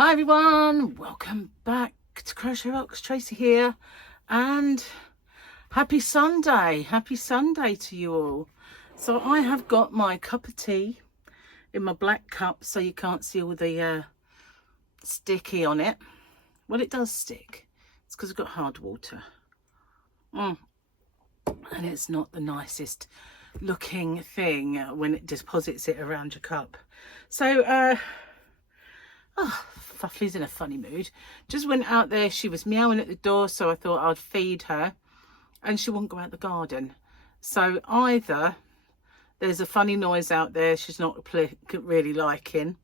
Hi everyone, welcome back to Crochet Rocks. Tracy here, and happy Sunday to you all. So I have got my cup of tea in my black cup so you can't see all the sticky on it. Well, it does stick. It's because I've got hard water, and it's not the nicest looking thing when it deposits it around your cup. So oh, Fuffly's in a funny mood. Just went out there. She was meowing at the door, so I thought I'd feed her. And she wouldn't go out the garden. So either there's a funny noise out there she's not really liking.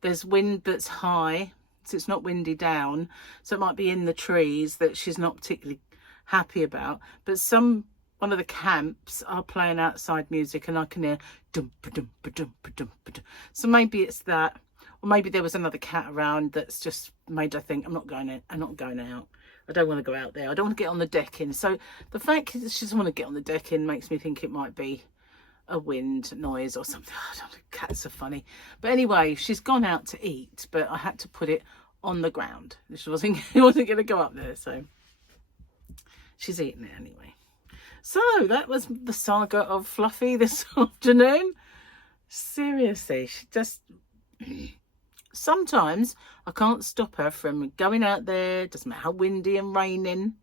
There's wind that's high, so it's not windy down. So it might be in the trees that she's not particularly happy about. But one of the camps are playing outside music, and I can hear dum ba dum ba dum ba dum ba dum. So maybe it's that. Or maybe there was another cat around that's just made her think, I'm not going out. I don't want to go out there. I don't want to get on the decking. So the fact that she doesn't want to get on the decking makes me think it might be a wind noise or something. I don't know, cats are funny. But anyway, she's gone out to eat, but I had to put it on the ground. It wasn't going to go up there. So she's eating it anyway. So that was the saga of Fluffy this afternoon. Seriously, she just... Sometimes I can't stop her from going out there. Doesn't matter how windy and raining.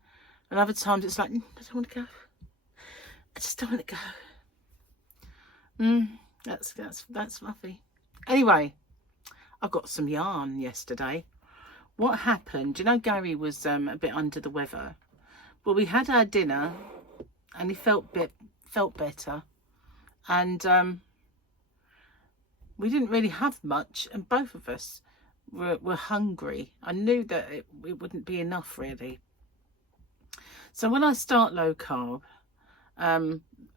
And other times it's like, I don't want to go. I just don't want to go. That's Fluffy. Anyway, I got some yarn yesterday. What happened? You know, Gary was a bit under the weather. Well, we had our dinner, and he felt better, and we didn't really have much, and both of us were hungry. I knew that it wouldn't be enough, really. So when I start low carb,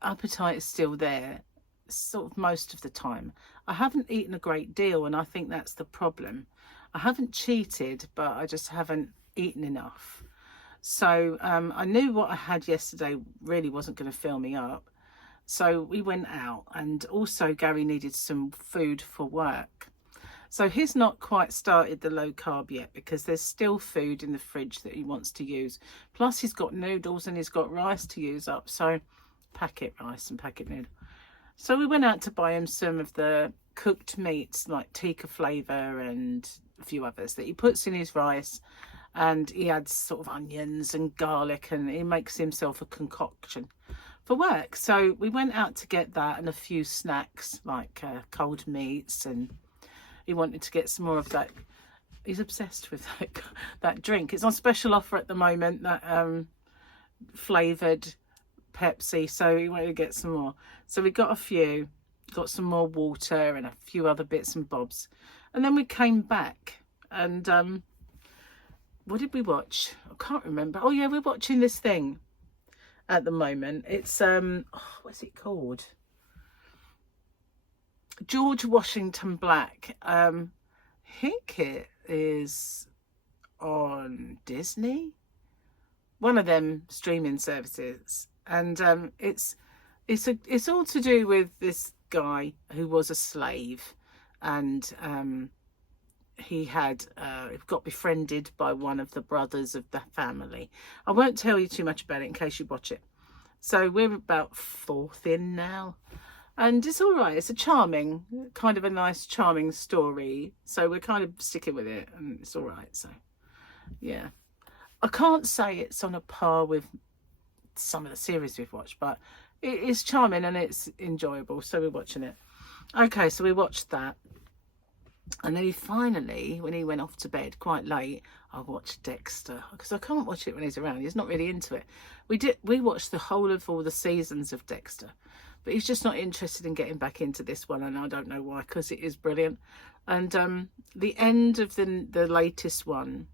appetite is still there, sort of most of the time. I haven't eaten a great deal, and I think that's the problem. I haven't cheated, but I just haven't eaten enough. So I knew what I had yesterday really wasn't going to fill me up. So we went out, and also Gary needed some food for work. So he's not quite started the low carb yet because there's still food in the fridge that he wants to use. Plus he's got noodles and he's got rice to use up. So packet rice and packet noodle. So we went out to buy him some of the cooked meats like tikka flavour and a few others that he puts in his rice. And he adds sort of onions and garlic, and he makes himself a concoction for work. So we went out to get that and a few snacks like cold meats, and he wanted to get some more of that. He's obsessed with that drink. It's on special offer at the moment, that flavoured Pepsi, so he wanted to get some more. So we got a few, got some more water and a few other bits and bobs, and then we came back, and what did we watch? I can't remember. Oh yeah, we're watching this thing at the moment. It's what's it called? George Washington Black. I think it is on Disney, one of them streaming services, and it's all to do with this guy who was a slave, and he got befriended by one of the brothers of the family. I won't tell you too much about it in case you watch it. So we're about 4th in now, and it's all right. It's a charming, kind of a nice, charming story. So we're kind of sticking with it, and it's all right. So yeah, I can't say it's on a par with some of the series we've watched, but it is charming and it's enjoyable. So we're watching it. Okay, so we watched that. And then finally, when he went off to bed quite late, I watched Dexter, because I can't watch it when he's around. He's not really into it. We watched the whole of all the seasons of Dexter, but he's just not interested in getting back into this one, and I don't know why, because it is brilliant. And the end of the latest one,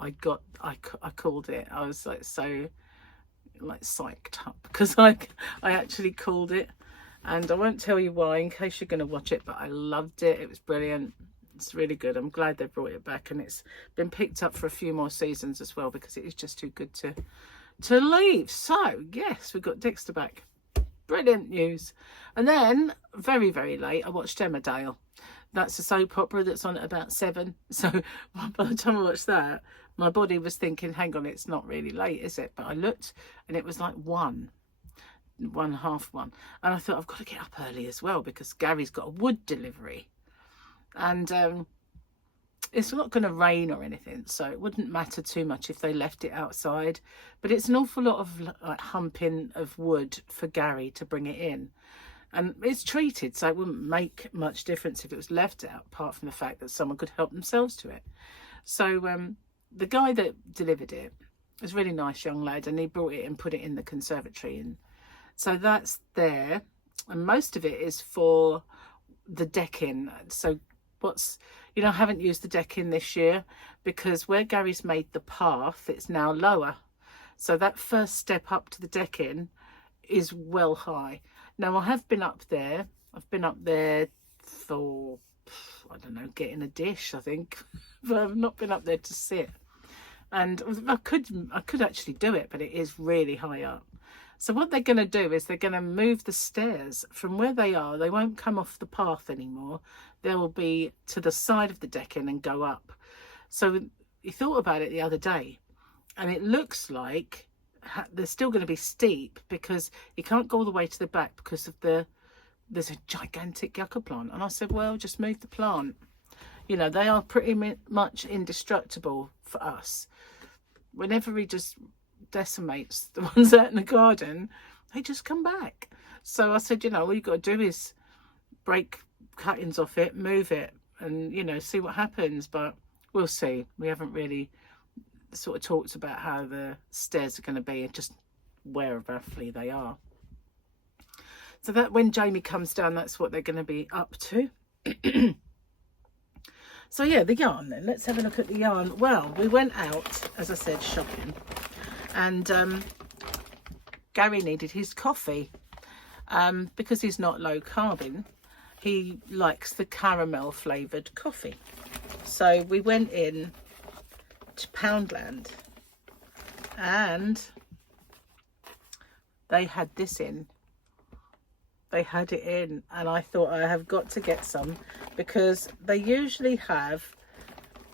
I called it. I was like so psyched up because I actually called it, and I won't tell you why in case you're going to watch it, but I loved it. It was brilliant. It's really good. I'm glad they brought it back, and it's been picked up for a few more seasons as well, because it is just too good to leave. So yes, we got Dexter back. Brilliant news. And then very, very late, I watched Emmerdale. That's a soap opera that's on at about 7. So by the time I watched that, my body was thinking, hang on, it's not really late, is it? But I looked and it was like 1, 1:30. And I thought, I've got to get up early as well because Gary's got a wood delivery. And it's not going to rain or anything, so it wouldn't matter too much if they left it outside. But it's an awful lot of like humping of wood for Gary to bring it in. And it's treated, so it wouldn't make much difference if it was left out, apart from the fact that someone could help themselves to it. So the guy that delivered it was a really nice young lad, and he brought it and put it in the conservatory. And so that's there. And most of it is for the decking. So I haven't used the decking this year because where Gary's made the path, it's now lower. So that first step up to the decking is well high. Now, I have been up there. I've been up there for, I don't know, getting a dish, I think. But I've not been up there to sit. And I could actually do it, but it is really high up. So what they're going to do is they're going to move the stairs from where they are. They won't come off the path anymore. They will be to the side of the decking and go up. So he thought about it the other day, and it looks like they're still going to be steep because you can't go all the way to the back because of there's a gigantic yucca plant. And I said, well, just move the plant. You know, they are pretty much indestructible for us. Whenever he just decimates the ones out in the garden, they just come back. So I said, all you've got to do is break cuttings off it, move it, and see what happens. But we'll see. We haven't really sort of talked about how the stairs are going to be and just where roughly they are. So that when Jamie comes down, that's what they're going to be up to. So yeah, the yarn then. Let's have a look at the yarn. Well, we went out, as I said, shopping. And Gary needed his coffee because he's not low carbon. He likes the caramel flavoured coffee. So we went in to Poundland and they had this in. They had it in, and I thought I have got to get some because they usually have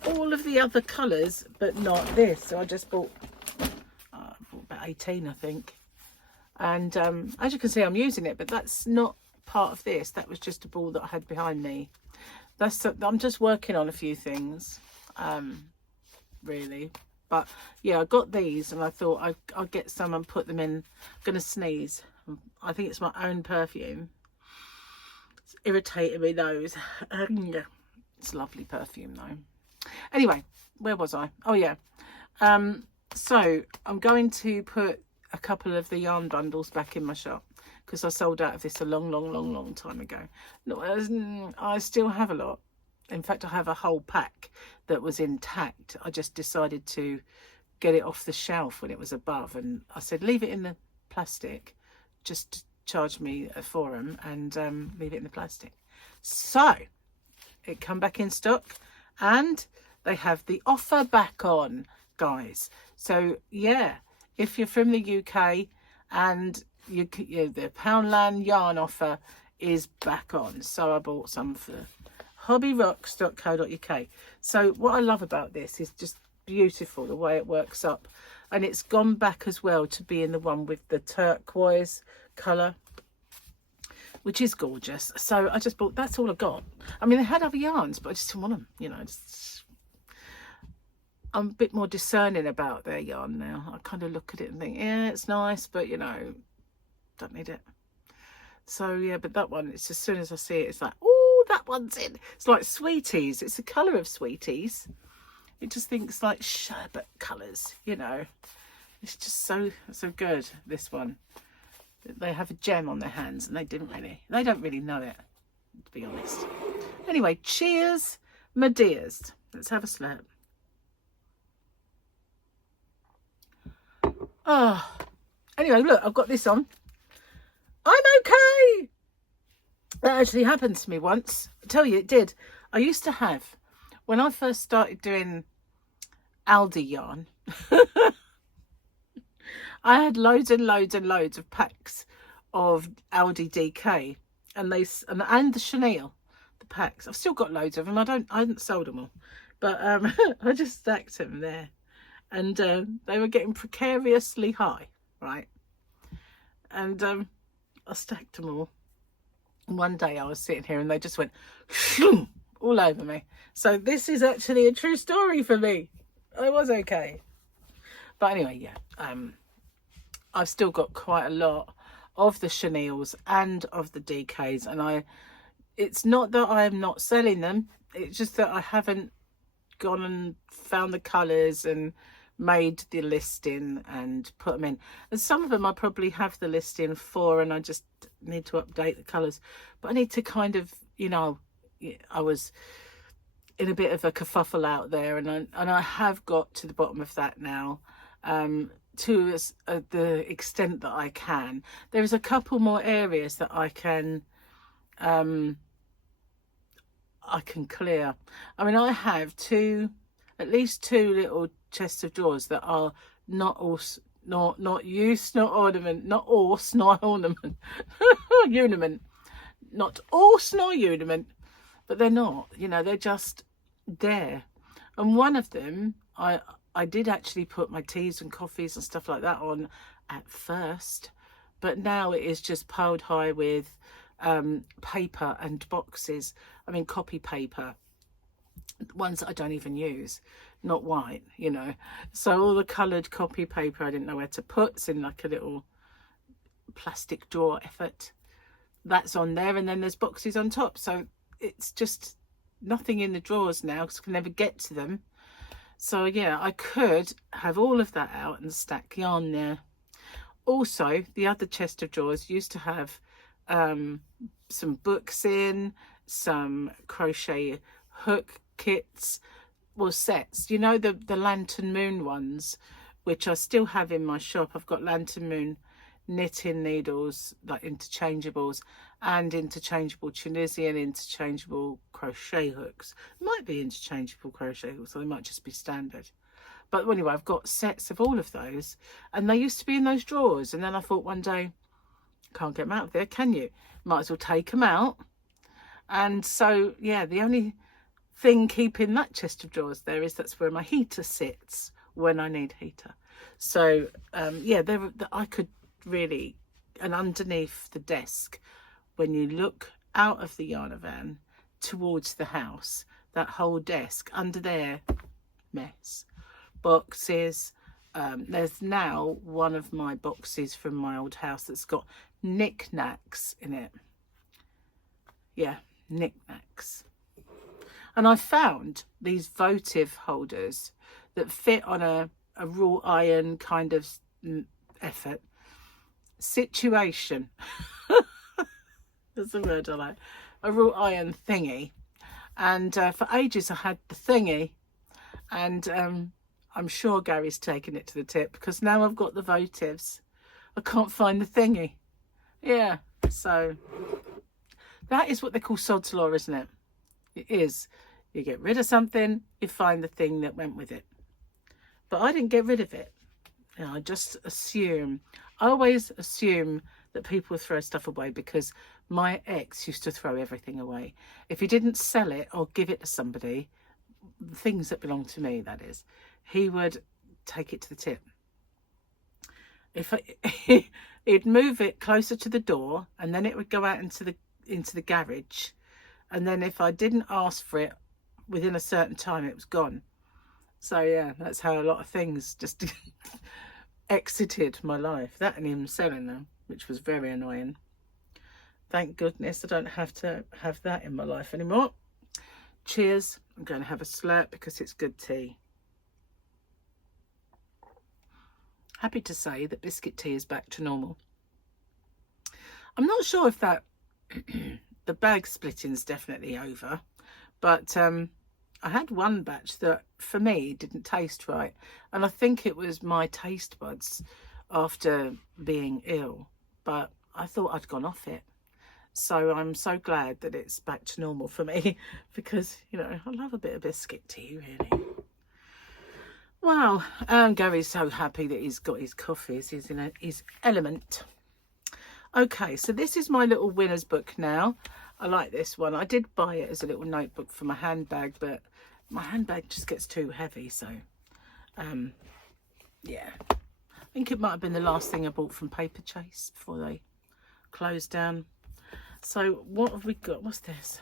all of the other colours but not this. So I just bought about 18, I think. And as you can see, I'm using it, but that's not part of this. That was just a ball that I had behind me. I'm just working on a few things, really. But yeah, I got these and I thought I'll get some and put them in. I'm going to sneeze. I think it's my own perfume. It's irritating me nose. It's lovely perfume though. Anyway, where was I? Oh yeah. So I'm going to put a couple of the yarn bundles back in my shop because I sold out of this a long time ago. No, I still have a lot. In fact, I have a whole pack that was intact. I just decided to get it off the shelf when it was above, and I said leave it in the plastic, just charge me for them, and leave it in the plastic. So it come back in stock, and they have the offer back on, guys. So yeah, if you're from the UK and the Poundland yarn offer is back on. So I bought some for hobbyrocks.co.uk. So what I love about this is just beautiful the way it works up, and it's gone back as well to being the one with the turquoise colour, which is gorgeous. So I just bought, that's all I got. I mean, they had other yarns, but I just didn't want them, I'm a bit more discerning about their yarn now. I kind of look at it and think, yeah, it's nice, but don't need it. So yeah, but that one, it's as soon as I see it, it's like, oh, that one's in. It's like Sweeties. It's the colour of Sweeties. It just thinks like sherbet colours, It's just so good, this one. They have a gem on their hands, and they don't really know it, to be honest. Anyway, cheers, my dears. Let's have a slurp. Oh, anyway, look, I've got this on. I'm okay. That actually happened to me once. I tell you, it did. I used to have, when I first started doing Aldi yarn, I had loads and loads and loads of packs of Aldi DK, and the chenille, the packs. I've still got loads of them. I hadn't sold them all, but I just stacked them there, and they were getting precariously high, right? And I stacked them all. And one day I was sitting here and they just went all over me. So this is actually a true story for me. I was okay. But anyway, yeah, I've still got quite a lot of the chenilles and of the DKs, and it's not that I'm not selling them, it's just that I haven't gone and found the colours and made the listing and put them in. And some of them I probably have the listing for, and I just need to update the colours. But I need to kind of, you know, I was in a bit of a kerfuffle out there, and I have got to the bottom of that now, to the extent that I can. There is a couple more areas that I can clear. I mean, I have at least two little chests of drawers that are not use, not ornament, not horse, not ornament, uniment, not horse, nor uniment, but they're not, you know, they're just there. And one of them, I did actually put my teas and coffees and stuff like that on at first, but now it is just piled high with paper and boxes. I mean, copy paper, ones that I don't even use, not white, you know. So all the coloured copy paper I didn't know where to put. It's in like a little plastic drawer effort. That's on there, and then there's boxes on top. So it's just nothing in the drawers now because I can never get to them. So yeah, I could have all of that out and stack yarn there. Also, the other chest of drawers used to have some books in, some crochet hook kits, well, sets, you know, the Lantern Moon ones, which I still have in my shop. I've got Lantern Moon knitting needles, like interchangeables, and interchangeable Tunisian interchangeable crochet hooks. Might be interchangeable crochet hooks, or they might just be standard. But anyway, I've got sets of all of those, and they used to be in those drawers. And then I thought one day, can't get them out of there, can you? Might as well take them out. And so, yeah, the only thing keeping that chest of drawers there is that's where my heater sits when I need heater. So, yeah, I could really, and underneath the desk, when you look out of the yarn van towards the house, that whole desk under there, mess, boxes. There's now one of my boxes from my old house that's got knickknacks in it. Yeah, knickknacks. And I found these votive holders that fit on a raw iron kind of effort. Situation. That's the word I like. A raw iron thingy. And for ages I had the thingy. And I'm sure Gary's taken it to the tip, because now I've got the votives. I can't find the thingy. Yeah, so that is what they call sod's law, isn't it? It is. You get rid of something, you find the thing that went with it. But I didn't get rid of it. You know, I just assume. I always assume that people throw stuff away, because my ex used to throw everything away. If he didn't sell it or give it to somebody, things that belonged to me, that is, he would take it to the tip. He'd move it closer to the door, and then it would go out into the garage. And then if I didn't ask for it within a certain time, it was gone. So yeah, that's how a lot of things just exited my life. That and him selling them, which was very annoying. Thank goodness I don't have to have that in my life anymore. Cheers. I'm going to have a slurp because it's good tea. Happy to say that biscuit tea is back to normal. I'm not sure if that the bag splitting is definitely over, but I had one batch that for me didn't taste right, and I think it was my taste buds after being ill, but I thought I'd gone off it. So I'm so glad that it's back to normal for me, because, you know, I love a bit of biscuit tea, really. Wow, Gary's so happy that he's got his coffees. He's in his element. Okay, so this is my little winner's book now. I like this one. I did buy it as a little notebook for my handbag, but my handbag just gets too heavy. So, yeah. I think it might have been the last thing I bought from Paper Chase before they closed down. So what have we got? What's this?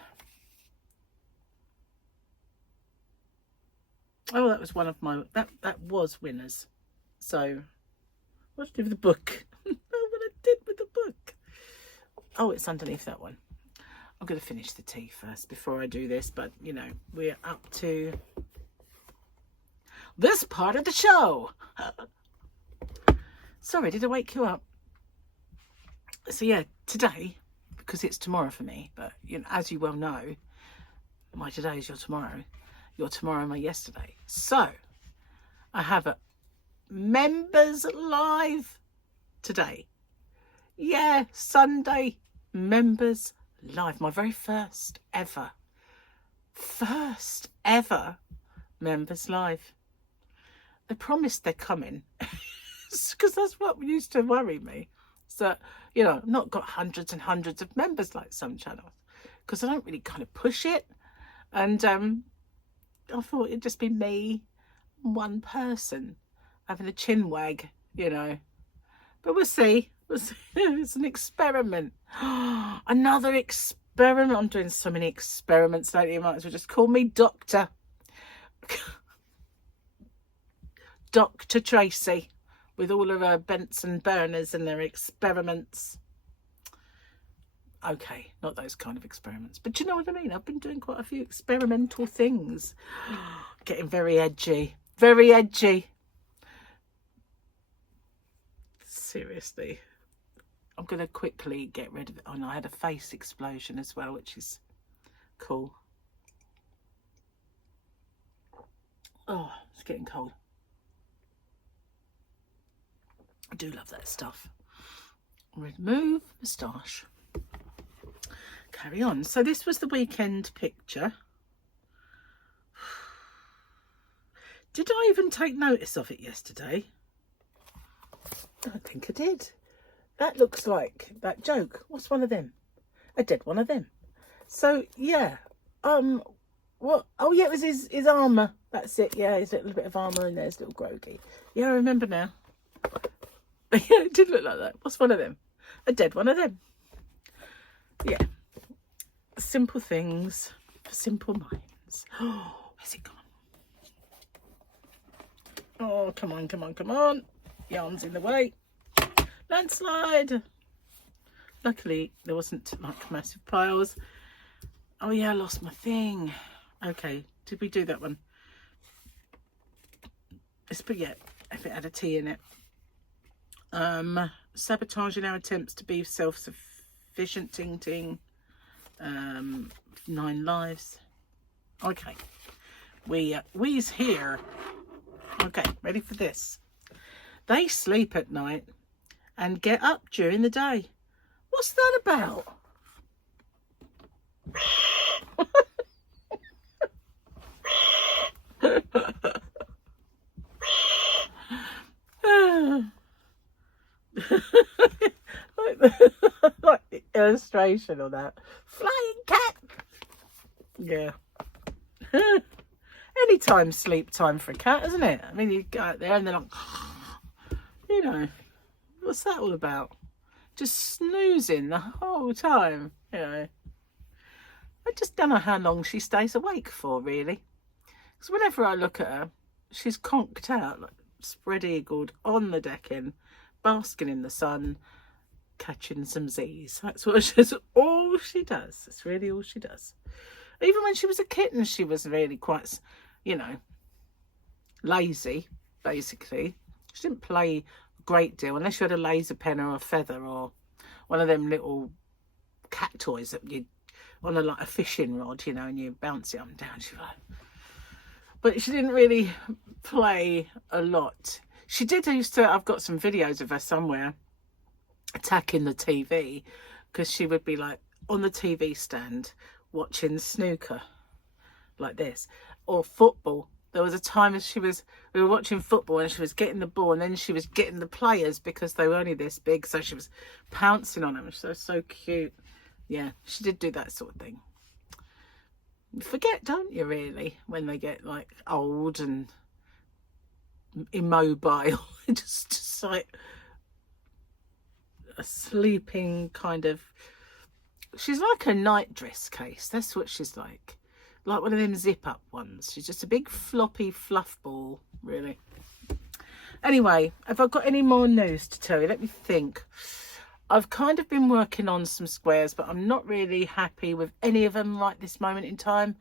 Oh, that was one of my, that was Winners. So what did I do with the book? What I did with the book. Oh, it's underneath that one. I'm going to finish the tea first before I do this, but you know, we're up to this part of the show. Sorry, did I wake you up? So yeah, today, because it's tomorrow for me, but you know, as you well know, my today is your tomorrow my yesterday. So I have a members live today. Yeah, Sunday members live, my very first ever members live. They promised they're coming because that's what used to worry me. So, you know, I've not got hundreds and hundreds of members like some channels because I don't really kind of push it. And I thought it'd just be me, one person having a chin wag, you know. But we'll see. It's an experiment. Another experiment. I'm doing so many experiments lately. You might as well just call me Doctor. Dr. Tracy, with all of her Benson burners and their experiments. Okay, not those kind of experiments, but you know what I mean. I've been doing quite a few experimental things. Getting very edgy. Very edgy. Seriously. I'm going to quickly get rid of it. Oh no, I had a face explosion as well, which is cool. Oh, it's getting cold. I do love that stuff. Remove moustache. Carry on. So this was the weekend picture. Did I even take notice of it yesterday? I don't think I did. That looks like that joke. What's one of them? I did one of them. So yeah. What? Oh yeah, it was his armour. That's it. Yeah, his little bit of armour and there's little Groggy. Yeah, I remember now. Yeah, it did look like that. What's one of them? I did one of them. Yeah. Simple things for simple minds. Oh, where's it gone? Oh, come on, come on, come on. Yarn's in the way. Landslide. Luckily, there wasn't like massive piles. Oh yeah, I lost my thing. Okay, did we do that one? Let's forget if it had a T in it. Sabotaging our attempts to be self-sufficient. Ting ting. 9 lives. Okay, we's here. Okay, ready for this. They sleep at night and get up during the day. What's that about? Like the illustration of that flying cat. Yeah. Anytime sleep time for a cat, isn't it? I mean, you go out there and they're like, you know, what's that all about? Just snoozing the whole time, you know. I just don't know how long she stays awake for, really. Because whenever I look at her, she's conked out, like spread-eagled on the decking, basking in the sun, catching some Z's. That's all she does. That's really all she does. Even when she was a kitten, she was really quite, you know, lazy, basically. She didn't play a great deal unless you had a laser pen or a feather or one of them little cat toys that you on like a fishing rod, you know, and you bounce it up and down. She was like, but she didn't really play a lot. She did used to. I've got some videos of her somewhere attacking the TV because she would be like on the TV stand watching snooker like this or football. There was a time as we were watching football and she was getting the ball and then she was getting the players because they were only this big, so she was pouncing on them. She was so cute. Yeah, she did do that sort of thing. You forget, don't you, really, when they get like old and immobile. just like a sleeping kind of, she's like a night dress case. That's what she's like one of them zip up ones. She's just a big floppy fluff ball, really. Anyway, have I got any more news to tell you? Let me think. I've kind of been working on some squares, but I'm not really happy with any of them right this moment in time.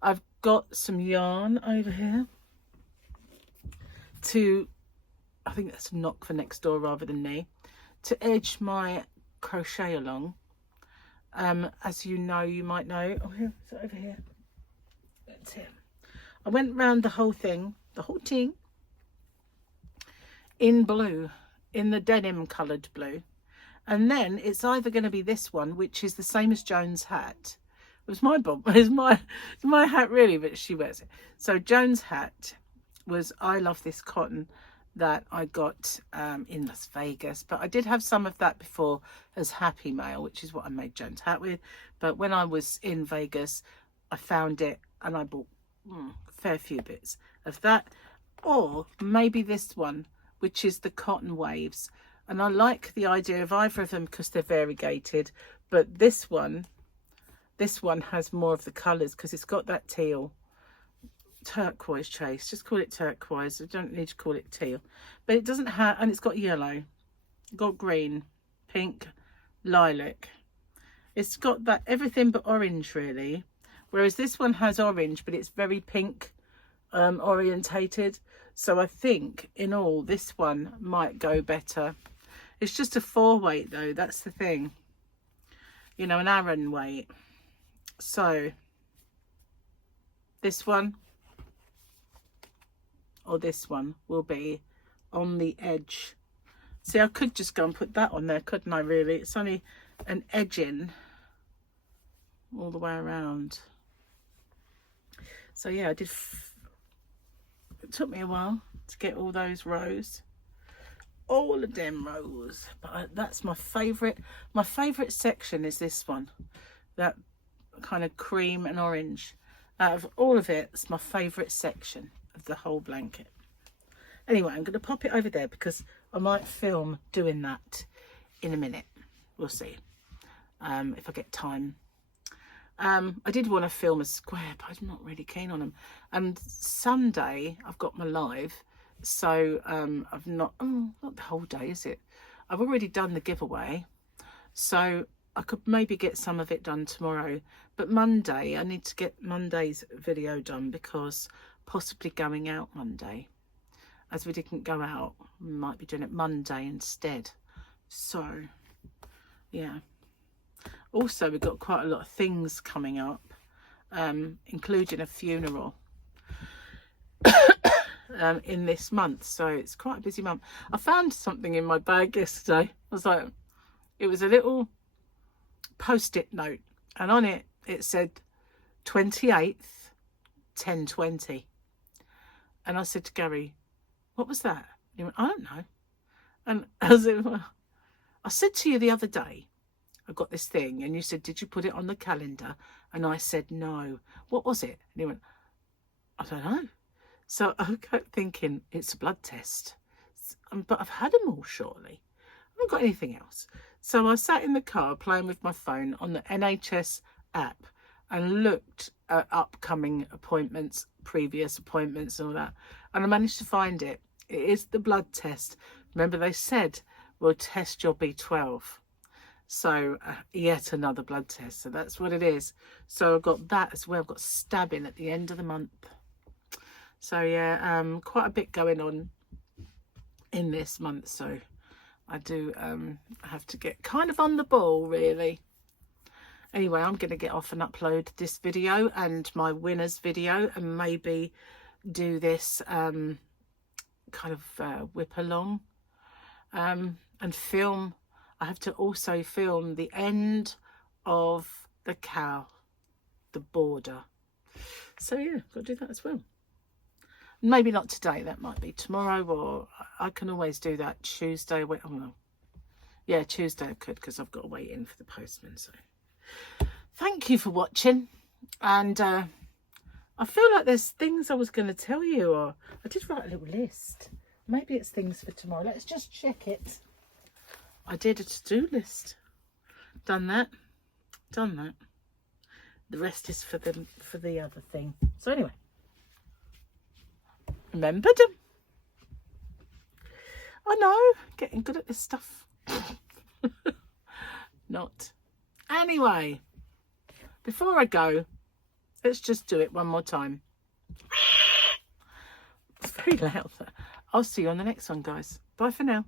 I've got some yarn over here to, I think that's a knock for next door rather than me, to edge my crochet along. As you know, you might know, oh, here, is it over here? That's it. I went round the whole thing in blue, in the denim coloured blue. And then it's either going to be this one, which is the same as Joan's hat. It was my bob, it's my hat really, but she wears it. So Joan's hat was I Love This Cotton that I got in Las Vegas. But I did have some of that before as Happy Mail, which is what I made Joan's hat with. But when I was in Vegas, I found it and I bought a fair few bits of that. Or maybe this one, which is the Cotton Waves. And I like the idea of either of them because they're variegated. But this one has more of the colours because it's got that teal, turquoise chase. Just call it turquoise. I don't need to call it teal. But it doesn't have, and it's got yellow, got green, pink, lilac. It's got that everything but orange really. Whereas this one has orange, but it's very pink orientated. So I think in all, this one might go better. It's just a 4 weight though, that's the thing. You know, an Aran weight. So, this one or this one will be on the edge. See, I could just go and put that on there, couldn't I really? It's only an edging all the way around. So yeah, it took me a while to get all those rows. All of them rows, but that's my favorite section is this one, that kind of cream and orange. Out of all of it, it's my favorite section of the whole blanket. Anyway, I'm going to pop it over there because I might film doing that in a minute. We'll see if I get time. I did want to film a square, but I'm not really keen on them. And Sunday I've got my live. So I've not the whole day, is it? I've already done the giveaway, so I could maybe get some of it done tomorrow. But Monday, I need to get Monday's video done because possibly going out Monday. As we didn't go out, we might be doing it Monday instead. So, yeah. Also, we've got quite a lot of things coming up, including a funeral. In this month, so it's quite a busy month. I found something in my bag yesterday. I was like, it was a little post-it note, and on it said 28th 10:20, and I said to Gary, what was that? And he went, I don't know. And I said to you the other day, I got this thing, and you said, did you put it on the calendar? And I said no. What was it? And he went, I don't know. So I kept thinking, it's a blood test. But I've had them all, surely. I haven't got anything else. So I sat in the car playing with my phone on the NHS app and looked at upcoming appointments, previous appointments and all that. And I managed to find it. It is the blood test. Remember, they said, we'll test your B12. So yet another blood test. So that's what it is. So I've got that as well. I've got stabbing at the end of the month. So yeah, quite a bit going on in this month, so I do have to get kind of on the ball really. Anyway, I'm going to get off and upload this video and my winners video, and maybe do this kind of whip along and film. I have to also film the end of the cow, the border. So yeah, got to do that as well. Maybe not today, that might be tomorrow, or I can always do that Tuesday. Wait, oh no. Yeah, Tuesday I could, because I've got to wait in for the postman. So thank you for watching. And I feel like there's things I was going to tell you, or I did write a little list. Maybe it's things for tomorrow. Let's just check it. I did a to-do list. Done that. Done that. The rest is for the other thing. So anyway, remembered them. I know, getting good at this stuff. Not. Anyway, before I go, let's just do it one more time. It's very loud. I'll see you on the next one, guys. Bye for now.